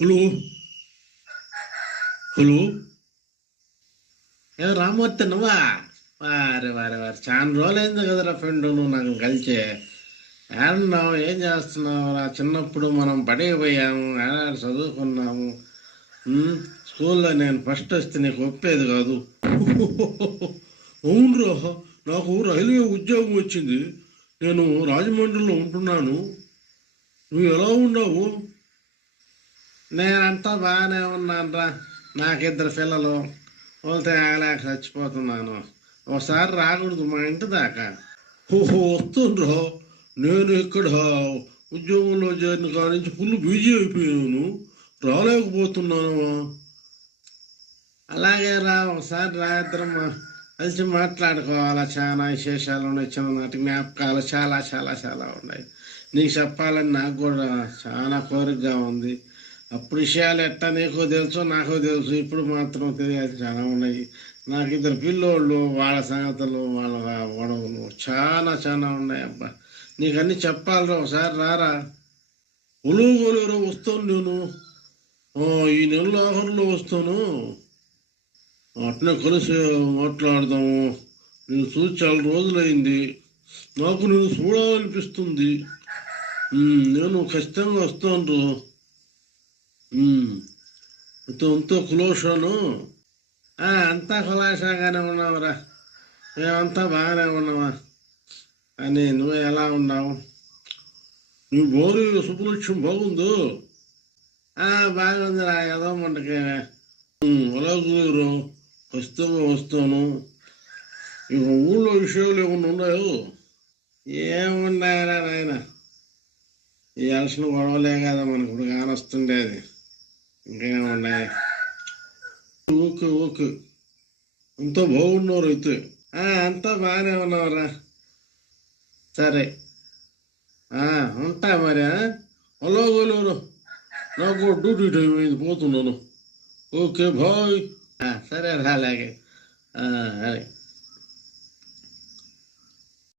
Hello hello ఏ రామూర్తి నువ్వా? వారే చాలా రోజులైంది కదరా ఫ్రెండ్, నువ్వు నాకు కలిసి ఏడున్నావు, ఏం చేస్తున్నావు రా? చిన్నప్పుడు మనం బడికి పోయాము, ఏడాడు చదువుకున్నాము. స్కూల్లో నేను ఫస్ట్ వస్తే నీకు ఒప్పేది కాదు. అవునురా, నాకు రైల్వే ఉద్యోగం వచ్చింది. నేను రాజమండ్రిలో ఉంటున్నాను. నువ్వు ఎలా ఉన్నావు? నేనంతా బాగానే ఉన్నాను రా. నాకిద్దరు పిల్లలు, వాళ్ళతో ఆగలేక చచ్చిపోతున్నాను. ఒకసారి రాకూడదు మా ఇంటి దాకా? ఓహో, వస్తుండ్రా. నేను ఇక్కడ ఉద్యోగంలో చేరిన కాడి నుంచి ఫుల్ బిజీ అయిపోయాను, రాలేకపోతున్నాను. అలాగే రా, ఒకసారి రా, ఇద్దరం కలిసి మాట్లాడుకోవాలా. చాలా విశేషాలు ఉన్నాయి, చిన్ననాటి జ్ఞాపకాలు చాలా చాలా చాలా ఉన్నాయి. నీకు చెప్పాలని నాకు కూడా చాలా కోరికగా ఉంది. అప్పుడు విషయాలు ఎట్టా నీకో తెలుసు, నాకో తెలుసు. ఇప్పుడు మాత్రం తెలియాలి చాలా ఉన్నాయి. నాకు ఇద్దరు పిల్లోళ్ళు, వాళ్ళ సంగతులు, వాళ్ళ గొడవలు చాలా చాలా ఉన్నాయి. అబ్బా, నీకన్నీ చెప్పాలిరా, ఒకసారి రారా. ఒలుగురు వస్తాను నేను. ఈ నెల ఆఖరిలో వస్తాను. అట్నే కలిసి మాట్లాడదాము. నేను చూసి చాలా రోజులైంది. నాకు నేను చూడాలనిపిస్తుంది. నేను ఖచ్చితంగా వస్తాను. ఎంతో కులాసాను. అంతా కులాసాగానే ఉన్నావురా. మేమంతా బాగానే ఉన్నావా? అని నువ్వు ఎలా ఉన్నావు? నీ భార్య శుభలక్ష్యం బాగుందో? బాగుందిరా, ఏదో మనకి. అలాగే ఖచ్చితంగా వస్తాను. ఇక ఊళ్ళో విషయాలు ఏమన్నా ఉన్నాయో? ఏమున్నాయరా నాయన, ఈ ఎలక్షన్ గొడవలే కదా మనకు ఇప్పుడు కానొస్తుండేది. ఇంకేమున్నాయి? ఓకే ఓకే, అంతా బాగున్నారు అయితే. అంతా బాగానే ఉన్నావురా. సరే, ఉంటా మరి. అలాగోలేరు, నాకు డ్యూటీ టైం అయింది, పోతున్నాను. Okay bye. సరే రా, అలాగే. అదే.